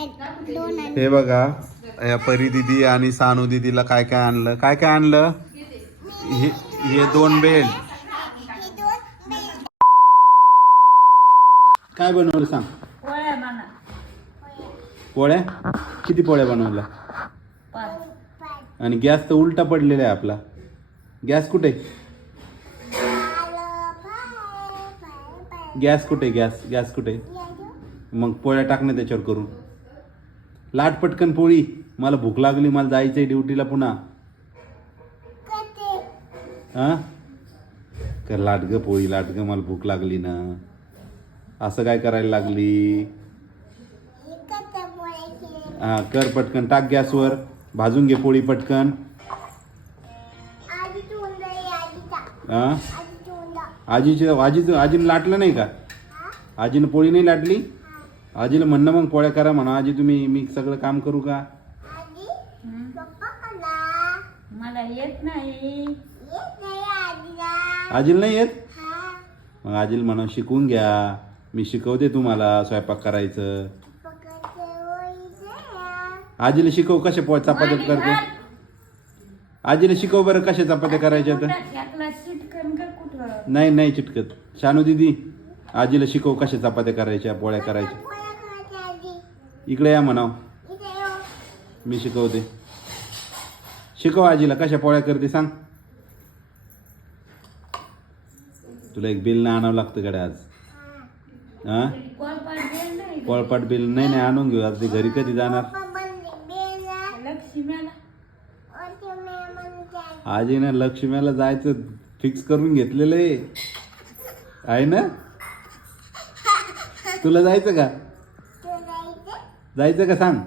हे बघा या परी दिदी आणि सानू दिदीला काय काय आणलं? काय काय आणलं? हे हे दोन बेल्ट काय बनवलं सांग? पोळ्या किती पोळ्या बनवल्या? आणि गॅस तर उलटा पडलेला आहे आपला. गॅस कुठे? गॅस कुठे? गॅस गॅस कुठे? मग पोळ्या टाकणे त्याच्यावर करून. लाट पटकन पोळी. मला भूक लागली मला जायचंय ड्युटीला पुन्हा. हां हा कर लाट ग पोळी लाट ग मला भूक लागली ना. असं काय करायला लागली? हा कर पटकन टाक गॅसवर. भाजून घे पोळी पटकन. आधी हा आजीचं आजीचं आजीनं लाटलं नाही का? आजीनं पोळी नाही लाटली? आजीला म्हणणं मग पोळ्या करा म्हणा. आजी तुम्ही मी सगळं काम करू का? आधी हं? पप्पा कला मला येत नाही. येत नाही आजीला. नाही येत? हा. मग आजीला म्हणा शिकवून घ्या. मी शिकवते तुम्हाला स्वयंपाक करायचं. पकडते आजीला शिकव कसे पोळ चपात्या करते. आजीला शिकव बरं कशा चपात्या करायच्या तर. कुठं टाकला चिटकन का कुठं? नाही नाही चिटकत. शानू दिदी आजीला शिकव कशा चपात्या करायच्या पोळ्या करायच्या. इकडे या म्हणाव. मी शिकवते. शिकव आजीला कशा पोळ्या करते सांग. तुला एक बिल नाही आणावं लागतं कडे आज. हा पोळपाट बिल नाही नाही आणून घेऊ. आज ते घरी कधी जाणार? पप्पा लक्ष्मीला आजीनं लक्ष्मीला जायचं फिक्स करून घेतलेलं आहे. आहे ना? तुला जायचं का? जायचं का सांग?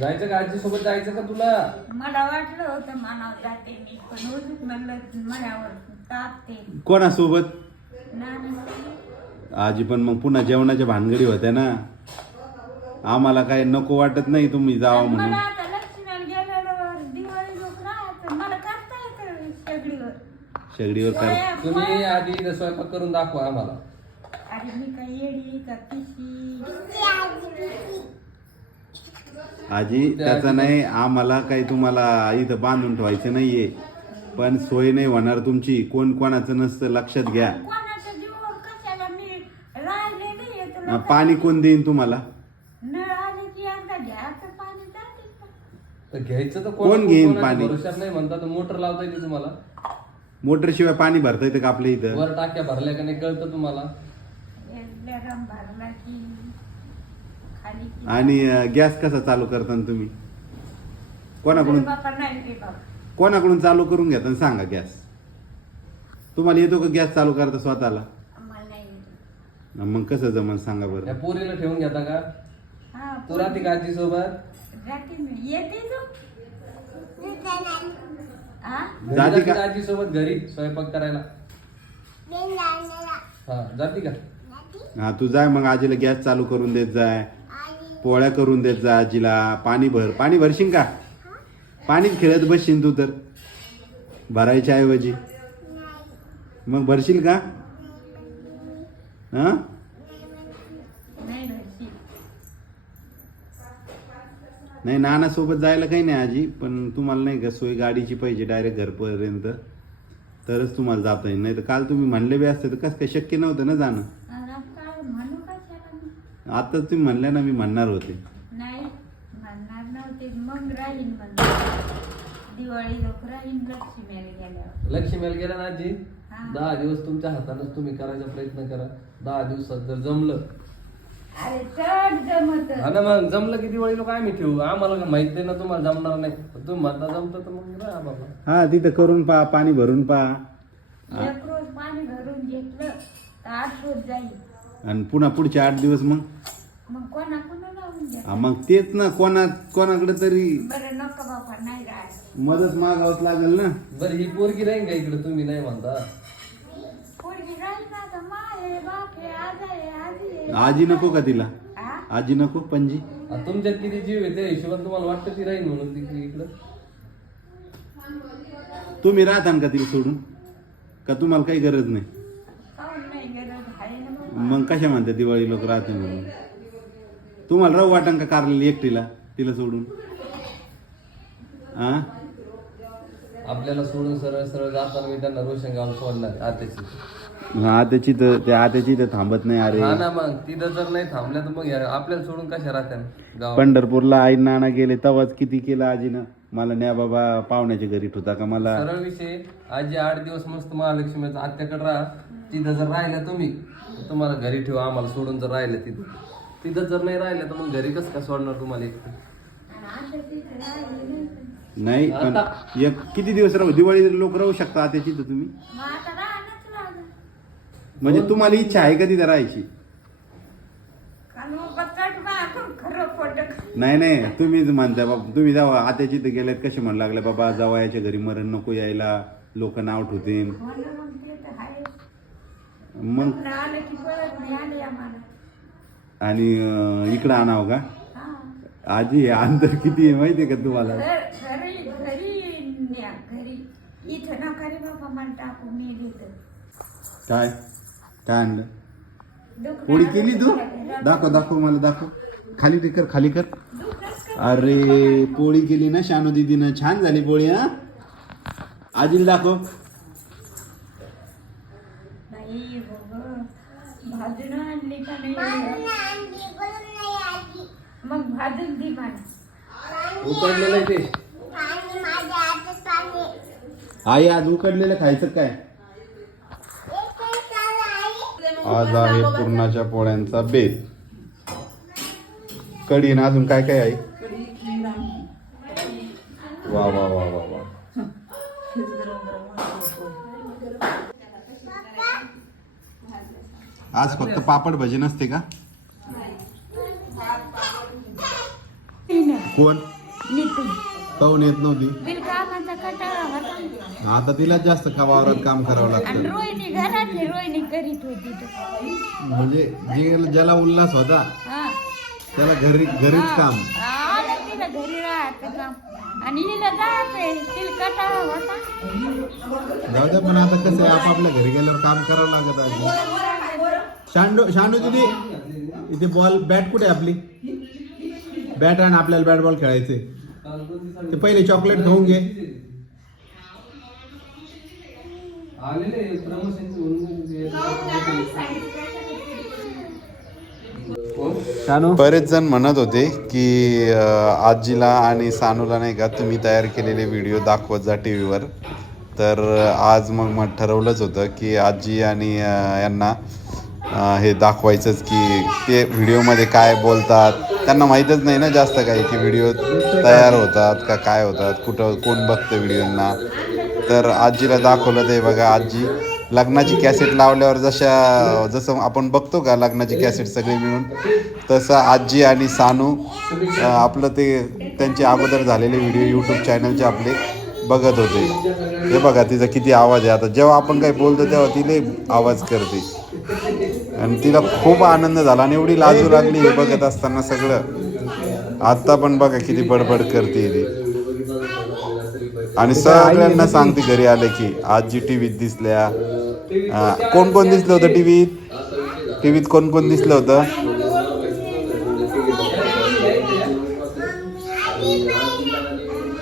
जायचं का? आजी सोबत जायचं का तुला? मला वाटलं होतं मानावर जाते मी पण म्हणलं मनावर तापते. कोणासोबत? ना आजी पण मग पुन्हा जेवणाच्या भानगडी होत्या ना. आम्हाला काय नको वाटत नाही तुम्ही जावं म्हणून. मला आता लक्ष्मीला गेल्यावर दिवाळी लोक राहत मला करता येतं सगळीवर शेगडीवर. कर. पोळ्या, तुम्ही आधी स्वयंपाक करून दाखवा आम्हाला. अरे मी काय येडी का पिशी? इथे आधी किती आजी त्याचं नाही आम्हाला काही तुम्हाला इथं बांधून ठेवायचं नाहीये. पण सोय नाही होणार तुमची. कोण कोणाचं नसतं लक्षात घ्या. पाणी कोण देईन तुम्हाला? नळ आले की एकदा घ्यायचं? तर कोण घेईन पाणी? भरोश्यावर नाही म्हणता तर मोटर लावता येते तुम्हाला. मोटरशिवाय पाणी भरता येतं का आपल्या इथं? वर टाक्या भरल्या का नाही कळतं तुम्हाला? एकदा रम भरला की खाली की आणि अं, गॅस कसा चालू करता तुम्ही? कोणाकडून? बापा नाही रे बाबा कोणाकडून चालू करून घेता आणि सांगा गॅस? तुम्हाला येतो का गॅस चालू करता स्वतःला? मला नाही येत. मग कसं जमन सांगा बरं. पोरीला ठेवून घेता का? हा तू राहते का आजी सोबत जाते मी. येते तू? तुझा नाही हा जाती का? आजी सोबत घरी? स्वयंपाक करायला? हा जाती का? हा तू जाय मग आजीला गॅस चालू करून देत जाय. पोळ्या करून देत जा आजीला. पाणी भर. पाणी भरशील का? पाणीच खेळत बसशील तू तर. भरायच्या ऐवजी. मग भरशील का? हा? नाही भरशी नाही नाना सोबत जायला काही नाही आजी पण तुम्हाला नाही का सोय गाडीची पाहिजे डायरेक्ट घरपर्यंत. तरच तुम्हाला जाता येईल. नाही तर काल तुम्ही म्हणले बी असते तर कसं काय? शक्य नव्हतं ना जाणं आणि काय म्हणू कशाला मी आता तुम्ही म्हणल्या ना मी म्हणणार होते. नाही म्हणणार नव्हते. मग राहीन म्हणणार दिवाळी लोक राहीन लक्ष्मीला गेल्यावर. लक्ष्मीला गेला ना आजी? हा. दहा दिवस तुमच्या हातानच तुम्ही करायचा प्रयत्न करा. दहा दिवसात जर जमलं. अरे चढ जमत. हा ना मग जमलं की दिवाळी लोक आम्ही ठेवू. आम्हाला काय माहीत नाही ना तुम्हाला जमणार नाही. पण तुम्ही म्हणता जमतं तर मग राहा बाबा. हा तिथं करून पहा पाणी भरून पहा. एक रोज पाणी भरून घेतलं तर जाईल. आणि पुन्हा पुढचे आठ दिवस मग? मग कोणा कोणा लावून द्या हा, मग तेच ना कोणा कोणाकडे तरी बरं नको बाबा नाही राहायचं मदत मागावंच लागेल ना? बरं ही पोरगी राहीन का इकडे? तुम्ही नाही म्हणता? पोरगी राहील ना तर माय बाप हे आज आहे आजी आहे आजी नको का तिला? हा? आजी नको पणजी? तुमच्यात किती जीव आहे त्या हिशोबाने तुम्हाला वाटतं ती राहीन म्हणून ती इकडं? तुम्ही राहता का तिला सोडून? का तुम्हाला काही गरज नाही काहून नाही गरज आहे ना बाबा मग कशा म्हणते दिवाळी लोक राहते म्हणून? तुम्हाला राहू वाटण का कारलेली एकटीला तिला सोडून? हा आपल्याला सोडून सरळ सरळ जाताना मी त्यांना रोशन गाव सोडणार आत्याची. आत्याची तर त्या आत्याची तर थांबत नाही अरे. हा ना मग तिथं जर नाही थांबल्या तर मग या- आपल्याला सोडून कशा राहत्या गाव पंढरपूरला आई नाना गेले तेव्हाच किती केलं आजीनं? मला न्या बाबा पाहुण्याच्या घरी ठेवता का मला? सरळ विषय आजी आठ दिवस मस्त महालक्ष्मीचा आत्याकडे राहा तिथं जर राहिल्या तुम्ही तुम्हाला घरी ठेवा आम्हाला सोडून जर राहिलं तिथं तिथं जर नाही राहिलं तर मग घरी कसं काय सोडणार तुम्हाला एकटं? आता राहिली नाही पण. एक किती दिवस राहू दिवाळी लोक राहू शकता आत्याची तर तुम्ही मग आता राहणंच लागलं म्हणजे तुम्हाला इच्छा आहे का तिथे राहायची कारण मग बचाट मागून खरं खोटं नाही नाही तुम्हीच म्हणताय बाबा तुम्ही जावा आत्याची तर गेल्यात कसे म्हण लागले बाबा जावा याच्या घरी मरण नको यायला लोक नाव ठेवतील म्हणून. मग लग्न आलं की परत नाही आले आम्हाला. आणि अं, इकडं आणावं का? हा. आजी हे अंतर किती आहे माहितीये का तुम्हाला? घर घरी घरी न्या घरी. इथं नका रे बाबा मला टाकू मी घेतो काय? काय आणलं? पोळी केली तू? दाखव दाखव मला दाखव. खाली ते कर. खाली कर? अरे पोळी केली ना शानू दीदीनं. छान झाली पोळी हा? आजीला दाखव नाही बाबा भाजून आणली का नाही मला अंडी करून नाही आजी मग भाजून दे उकडलेलं आहे ते. आई आज उकडलेलं खायचं काय? आज आहे पूर्णाच्या पोळ्यांचा बेत. कढी ना अजून काय काय आहे? वा वा वा वा वा. आज फक्त पापड भजी नसते का? कोण? काऊन येत नव्हती? आता तिला जास्त का वावरात काम करावं लागतं. रोहिणी घरातली रोहिणी करीत होती तर. म्हणजे जे ज्याला उल्हास होता हा. त्याला घरी घरीच काम. आलं तिला घरी राहायचं काम. आणि हिला जायचंय तिला कटाळा होता. जाऊ द्या पण आता कसं आहे आपापल्या घरी गेल्यावर काम करावं लागत आधी शांडू शांडू दिदी इथे बॉल बॅट कुठे आहे आपली? बॅट आणि आपल्याला बॅट बॉल खेळायचे. ते पहिले चॉकलेट खाऊन घे. बरेच जण म्हणत होते की आजीला आणि सानूला नाही का तुम्ही तयार केलेले व्हिडिओ दाखवत जा टी व्हीवर तर आज मग मग ठरवलंच होतं की आजी आणि यांना हे दाखवायचंच की ते व्हिडिओमध्ये काय बोलतात. त्यांना माहीतच नाही ना जास्त काही की व्हिडिओ तयार होतात का काय होतात कुठं कोण बघतं व्हिडिओंना. तर आजीला दाखवलं ते बघा आजी लग्नाची कॅसेट लावल्यावर जशा जसं आपण बघतो का लग्नाची कॅसेट सगळी मिळून तसं आजी आणि सानू आपलं ते त्यांचे अगोदर झालेले व्हिडिओ यूट्यूब चॅनलचे आपले बघत होते. हे बघा तिचा किती आवाज आहे. आता जेव्हा आपण काही बोलतो तेव्हा तिने आवाज करते. आणि तिला खूप आनंद झाला आणि एवढी लाजू लागली हे बघत असताना सगळं. आता पण बघा किती बडबड करते ती. आणि सगळ्यांना सांगते घरी आले की आजी टीव्हीत दिसल्या. कोण कोण दिसलं होतं टीव्हीत टीव्हीत कोण कोण दिसलं होतं?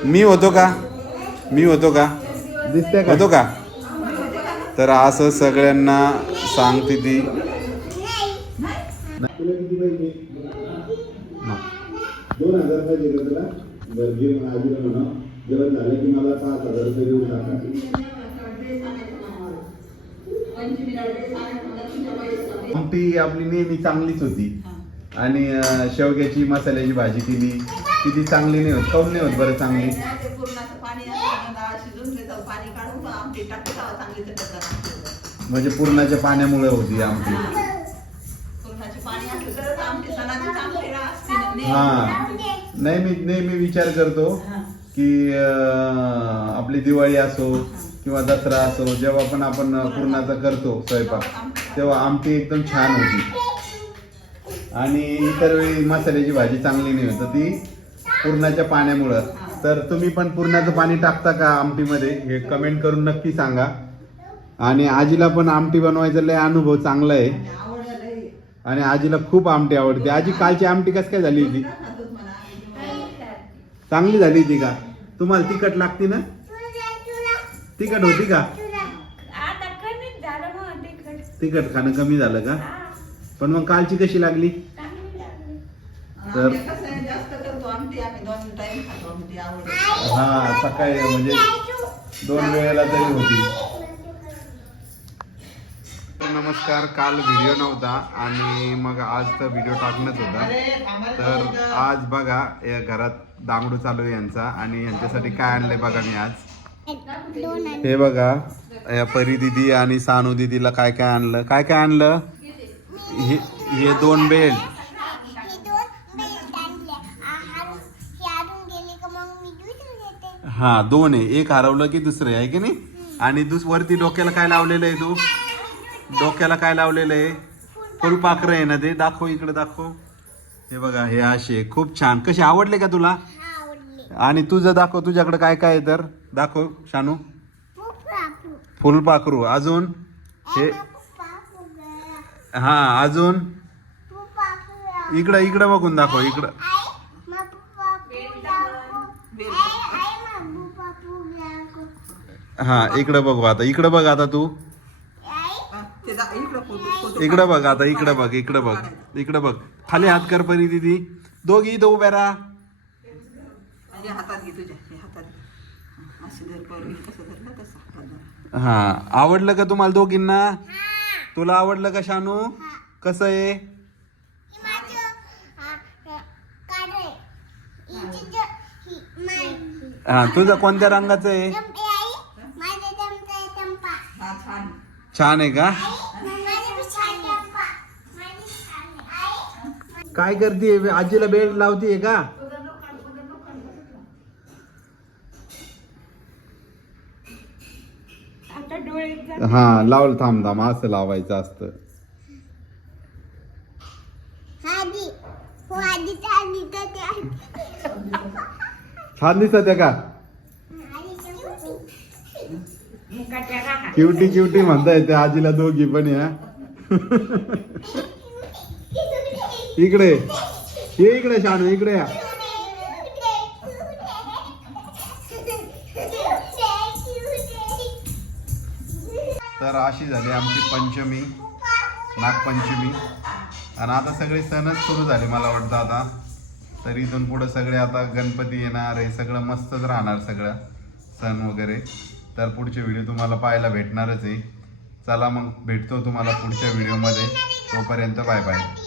मी होतो का? मी होतो का? दिसते का? होतो का? तर असं सगळ्यांना सांगते ती. दोन हजार रुपये दिले तुला बरं घे म्हणा आजीला म्हणा जेवण झालं की मला पाच हजार रुपये देऊ टाका ती आपली नेहमी चांगलीच होती. आणि शेवग्याची मसाल्याची भाजी केली किती चांगली नाही होत कौन नाही होत बरं चांगली? म्हणजे पूर्णाच्या पाण्यामुळे होती आमची. पाणी असलं तरच आमटी सणाची चांगली ना असते ना. हा. नेहमी नेहमी विचार करतो की अं, आपली दिवाळी असो किंवा दसरा असो जेव्हा पण आपण पूर्णाचा करतो स्वयंपाक तेव्हा आमटी एकदम छान होती. आणि इतर वेळी मसाल्याची भाजी चांगली नाही होत. ती पूर्णाच्या पाण्यामुळं. तर तुम्ही पण पूर्णाचं पाणी टाकता का आमटीमध्ये? हे कमेंट करून नक्की सांगा. आणि आजीला पण आमटी बनवायचा लय अनुभव चांगला आहे. आणि आजीला खूप आमटी आवडते. आजी कालची आमटी कस काय झाली होती? चांगली झाली होती का? तुम्हाला तिखट लागते ना? तिखट होती का? तुला आता कमीच झालं मग तिखट. तिखट खाणं कमी झालं का? पण मग कालची कशी लागली? तर- आम्ही कसं आहे, जास्त करतो आमटी आम्ही दोन टाइम खातो आमटी आवडते. हा सकाळी म्हणजे दोन वेळेला तरी होती. नमस्कार काल व्हिडिओ नव्हता आणि मग आज तर व्हिडिओ टाकणंच होता. तर आज बघा या घरात दांगडू चालू आहे यांचा आणि यांच्यासाठी काय आणलंय बघा मी आज. हे बघा या परी दिदी आणि सानू दिदीला काय काय आणलं? काय काय आणलं? हे हे दोन बेल्ट हा दोन आहे. एक हरवलं की दुसरे आहे की नाही? आणि दुस वरती डोक्याला काय लावलेलं आहे तू? डोक्याला काय लावलेलं आहे? फुलपाखरं आहे ना ते? दाखव इकडे दाखव. हे बघा हे असे खूप छान. कसे आवडले का तुला? आणि तुझं दाखव तुझ्याकडे काय काय आहे तर? दाखव शानू. फुलपाखरू. अजून? हे हा अजून? इकडं इकडं बघून दाखव इकडं. हा इकडं बघू आता. इकडं बघ आता तू. इकडं बघ आता इकडं बघ इकडं बघ इकडं बघ. खाली हात कर परी दिदी. दोघी इथं उभ्या राहा. हे आवडलं का तुम्हाला दोघींना? तुला आवडलं का शानू? कसं आहे? ही तुझं कोणत्या रंगाचं आहे? हा छान. आहे का माझी बी छान चंपा माझी छान आहे आई काय करते आजीला बेल्ट लावतीये का? आता डोळे हा लावलं थांब थांब असं लावायचं असतं. हो छान दिसत आहे का? क्युटी क्युटी म्हणता येते आजीला दोघी पण या. इकडे. ये इकडे शानू इकडे या. तर अशी झाली आमची पंचमी नागपंचमी. आणि आता सगळे सणच सुरू झाले मला वाटतं आता. तर इथून पुढं सगळे आता गणपती येणार हे सगळं मस्तच राहणार सगळं सण वगैरे. तर पुढचे व्हिडिओ तुम्हाला पाहायला भेटणारच आहे. चला मग भेटतो तुम्हाला पुढच्या व्हिडिओमध्ये तोपर्यंत बाय बाय